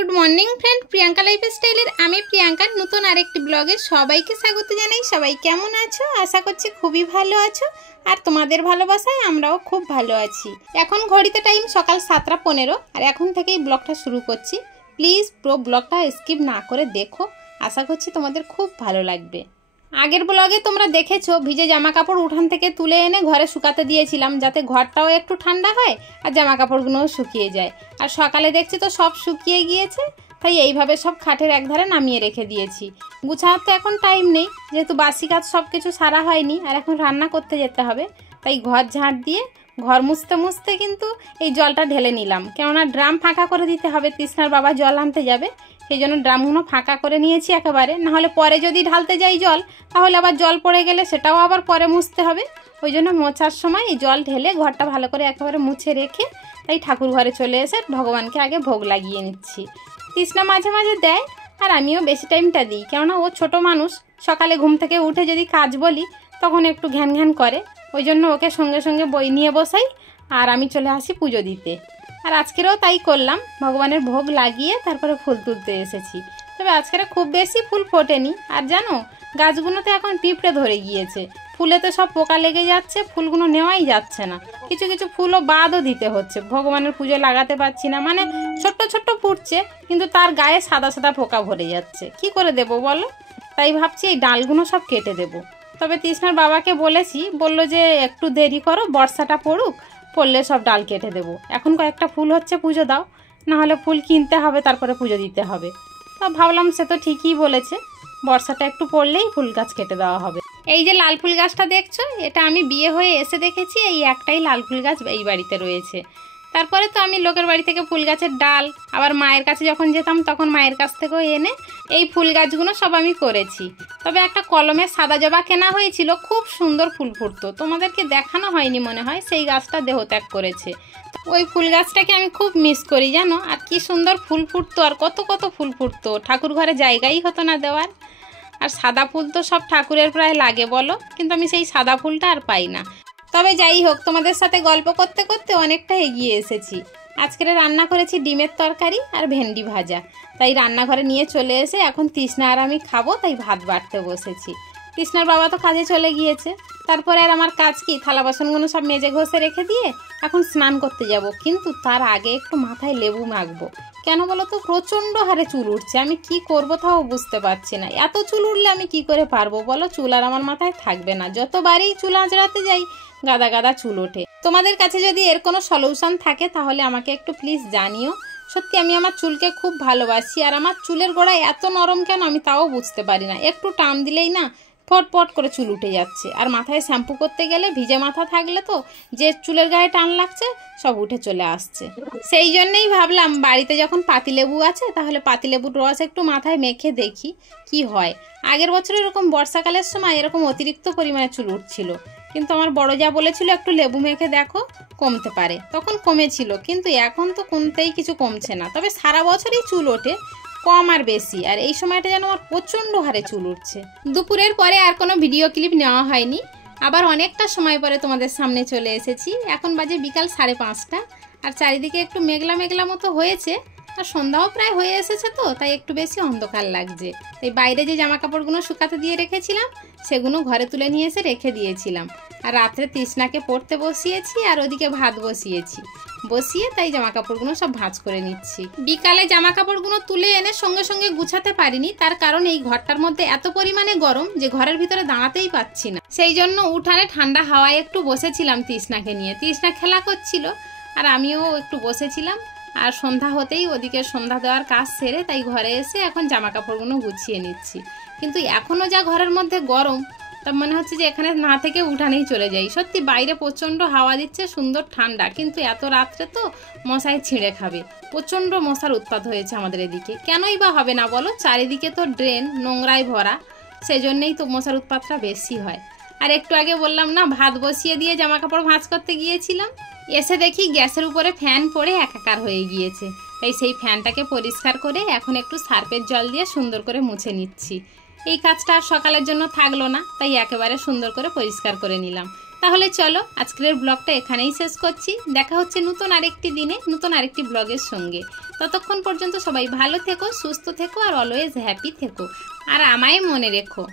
Good morning friend Priyanka लाइफस्टाइलेर आमी प्रियंकार नतून आरेकटी ब्लगे सबाइके स्वागत जानाई। सबाई केमन आछो? आशा करछि खूबই ভালো আছো আর তোমাদের ভালোবাসায় আমরাও খুব ভালো আছি। এখন ঘড়িতে টাইম সকাল 7:15 আর এখন থেকেই ব্লগটা শুরু করছি। প্লিজ পুরো ব্লগটা স্কিপ না করে দেখো, আশা করছি তোমাদের খুব ভালো লাগবে। আগের ব্লগে তোমরা দেখেছো ভিজে জামা কাপড় উঠান থেকে তুলে এনে ঘরে শুকাতে দিয়েছিলাম যাতে ঘরটাও একটু ঠান্ডা হয় আর জামা কাপড়গুলোও শুকিয়ে যায়। আর সকালে দেখছি তো সব শুকিয়ে গিয়েছে, তাই এইভাবে সব খাটের একধারে নামিয়ে রেখে দিয়েছি। গুছানোর তো এখন টাইম নেই, যেহেতু বাসি কাজ সব কিছু সারা হয়নি আর এখন রান্না করতে যেতে হবে, তাই ঘর ঝাঁট দিয়ে ঘর মুছতে মুছতে কিন্তু এই জলটা ঢেলে নিলাম, কেননা ড্রাম ফাঁকা করে দিতে হবে। তৃষ্ণার বাবা জল আনতে যাবে, সেই জন্য ড্রামগুলো ফাঁকা করে নিয়েছি একেবারে, নাহলে পরে যদি ঢালতে যাই জল তাহলে আবার জল পড়ে গেলে সেটাও আবার পরে মুছতে হবে। ওই জন্য মোছার সময় এই জল ঢেলে ঘরটা ভালো করে একেবারে মুছে রেখে তাই ঠাকুর ঘরে চলে এসে ভগবানকে আগে ভোগ লাগিয়ে নিচ্ছি। তৃষ্ণা মাঝে মাঝে দেয় আর আমিও বেশি টাইমটা দিই, কেননা ও ছোট মানুষ, সকালে ঘুম থেকে উঠে যদি কাজ বলি তখন একটু ঘ্যান ঘ্যান করে, ওই জন্য ওকে সঙ্গে সঙ্গে বই নিয়ে বসাই আর আমি চলে আসি পুজো দিতে। আর আজকেরও তাই করলাম, ভগবানের ভোগ লাগিয়ে তারপরে ফুল তুলতে এসেছি। তবে আজকের খুব বেশি ফুল ফোটেনি, আর জানো গাছগুলোতে এখন পিঁপড়ে ধরে গিয়েছে, ফুলেতে সব পোকা লেগে যাচ্ছে, ফুলগুলো নেওয়াই যাচ্ছে না। কিছু কিছু ফুলও বাদও দিতে হচ্ছে, ভগবানের পুজো লাগাতে পারছি না, মানে ছোট্ট ছোট্ট ফুটছে কিন্তু তার গায়ে সাদা সাদা পোকা ভরে যাচ্ছে, কি করে দেব বলো? তাই ভাবছি এই ডালগুলো সব কেটে দেব। তবে তৃষ্ণার বাবাকে বলেছি, বললো যে একটু দেরি করো, বর্ষাটা পড়ুক, পড়লে সব ডাল কেটে দেবো। এখন কয়েকটা ফুল হচ্ছে, পুজো দাও, নাহলে ফুল কিনতে হবে তারপরে পুজো দিতে হবে। তা ভাবলাম সে তো ঠিকই বলেছে, বর্ষাটা একটু পড়লেই ফুল গাছ কেটে দেওয়া হবে। এই যে লাল ফুল গাছটা দেখছো, এটা আমি বিয়ে হয়ে এসে দেখেছি এই একটাই লাল ফুল গাছ এই বাড়িতে রয়েছে। তারপরে তো আমি লোকের বাড়ি থেকে ফুল গাছের ডাল, আবার মায়ের কাছে যখন যেতাম তখন মায়ের কাছ থেকেও এনে এই ফুল গাছগুলো সব আমি করেছি। তবে একটা কলমের সাদা জবা কেনা হয়েছিল, খুব সুন্দর ফুল ফুটতো, তোমাদেরকে দেখানো হয়নি মনে হয়, সেই গাছটা দেহত্যাগ করেছে। ওই ফুল গাছটাকে আমি খুব মিস করি জানো, আর কি সুন্দর ফুল ফুটতো, আর কত কত ফুল ফুটতো, ঠাকুর ঘরে জায়গাই হতো না দেওয়ার। আর সাদা ফুল তো সব ঠাকুরের প্রায় লাগে বলো, কিন্তু আমি সেই সাদা ফুলটা আর পাই না। তবে যাই হোক, তোমাদের সাথে গল্প করতে করতে অনেকটা এগিয়ে এসেছি। আজকে রান্না করেছি ডিমের তরকারি আর ভেন্ডি ভাজা, তাই রান্নাঘরে নিয়ে চলে এসে এখন তৃষ্ণা আর আমি খাবো, তাই ভাত বাড়তে বসেছি। তৃষ্ণার বাবা তো কাজে চলে গিয়েছে, তারপরে আর আমার কাজ কি, থালা বাসনগুলো সব মেজে ঘষে রেখে দিয়ে এখন স্নান করতে যাব, কিন্তু তার আগে একটু মাথায় লেবু মাখবো। কেন বলো তো, প্রচণ্ড হারে চুল উঠছে, আমি কি করবো তাও বুঝতে পারছি না। এত চুল উঠলে আমি কি করে পারবো বলো, চুল আর আমার মাথায় থাকবে না, যতবারই চুল আঁচড়াতে যাই গাদা গাদা চুল ওঠে। তোমাদের কাছে যদি এর কোনো সলিউশন থাকে তাহলে আমাকে একটু প্লিজ জানিও। সত্যি আমি আমার চুলকে খুব ভালোবাসি, আর আমার চুলের গোড়ায় এত নরম কেন আমি তাও বুঝতে পারি না, একটু টান দিলেই না ফটফট করে চুল উঠে যাচ্ছে। আর মাথায় শ্যাম্পু করতে গেলে ভিজে মাথা থাকলে তো যে চুলের গায়ে টান লাগছে সব উঠে চলে আসছে। সেই জন্যই ভাবলাম বাড়িতে যখন পাতিলেবু আছে তাহলে পাতিলেবুর রস একটু মাথায় মেখে দেখি কি হয়। আগের বছর এরকম বর্ষাকালের সময় এরকম অতিরিক্ত পরিমাণে চুল উঠছিল, কিন্তু আমার বড় যা বলেছিল একটু লেবু মেখে দেখো কমতে পারে, তখন কমেছিল, কিন্তু এখন তো কোনতেই কিছু কমছে না। তবে সারা বছরই চুল ওঠে, কম আর বেশি, আর এই সময়টা যেন আমার প্রচণ্ড হারে চুল উঠছে। দুপুরের পরে আর কোনো ভিডিও ক্লিপ নেওয়া হয়নি, আবার অনেকটা সময় পরে তোমাদের সামনে চলে এসেছি। এখন বাজে বিকাল 5:30 আর চারিদিকে একটু মেঘলা মেঘলা মতো হয়েছে, আর সন্ধ্যাও প্রায় হয়ে এসেছে, তো তাই একটু বেশি অন্ধকার লাগছে। তাই বাইরে যে জামা কাপড়গুলো শুকাতে দিয়ে রেখেছিলাম সেগুলো ঘরে তুলে নিয়ে এসে রেখে দিয়েছিলাম, আর রাত্রে তৃষ্ণাকে পড়তে বসিয়েছি আর ওদিকে ভাত বসিয়ে তাই জামা কাপড়গুলো সব ভাঁজ করে নিচ্ছি। বিকালে জামা কাপড়গুলো তুলে এনে সঙ্গে সঙ্গে গুছাতে পারিনি, তার কারণ এই ঘরটার মধ্যে এত পরিমাণে গরম যে ঘরের ভিতরে দাঁড়াতেই পাচ্ছি না। সেই জন্য উঠানে ঠান্ডা হাওয়ায় একটু বসেছিলাম তৃষ্ণাকে নিয়ে, তৃষ্ণা খেলা করছিল আর আমিও একটু বসেছিলাম। আর সন্ধ্যা হতেই ওদিকে সন্ধ্যা দেওয়ার কাজ সেরে তাই ঘরে এসে এখন জামা কাপড়গুলো গুছিয়ে নিচ্ছি। কিন্তু এখনও যা ঘরের মধ্যে গরম, তা মনে হচ্ছে যে এখানে না থেকে উঠানেই চলে যাই। সত্যি বাইরে প্রচণ্ড হাওয়া দিচ্ছে, সুন্দর ঠান্ডা, কিন্তু এত রাত্রে তো মশাই ছিঁড়ে খাবে, প্রচণ্ড মশার উৎপাত হয়েছে আমাদের এদিকে। কেনই বা হবে না বলো, চারিদিকে তো ড্রেন নোংরায় ভরা, সেজন্যই তো মশার উৎপাতটা বেশি হয়। আর একটু আগে বললাম না, ভাত বসিয়ে দিয়ে জামা কাপড় ভাঁজ করতে গিয়েছিলাম, এসে দেখি গ্যাসের উপরে ফ্যান পড়ে একাকার হয়ে গিয়েছে, তাই সেই ফ্যানটাকে পরিষ্কার করে এখন একটু সার্ফের জল দিয়ে সুন্দর করে মুছে নিচ্ছি। এই কাজটা আর সকালের জন্য থাকলো না, তাই একেবারে সুন্দর করে পরিষ্কার করে নিলাম। তাহলে চলো আজকের ব্লগটা এখানেই শেষ করছি। দেখা হচ্ছে নতুন আরেকটি দিনে নতুন আরেকটি ব্লগের সঙ্গে। ততক্ষণ পর্যন্ত সবাই ভালো থেকো, সুস্থ থেকো আর অলওয়েজ হ্যাপি থেকো। আর আমায় মনে রেখো।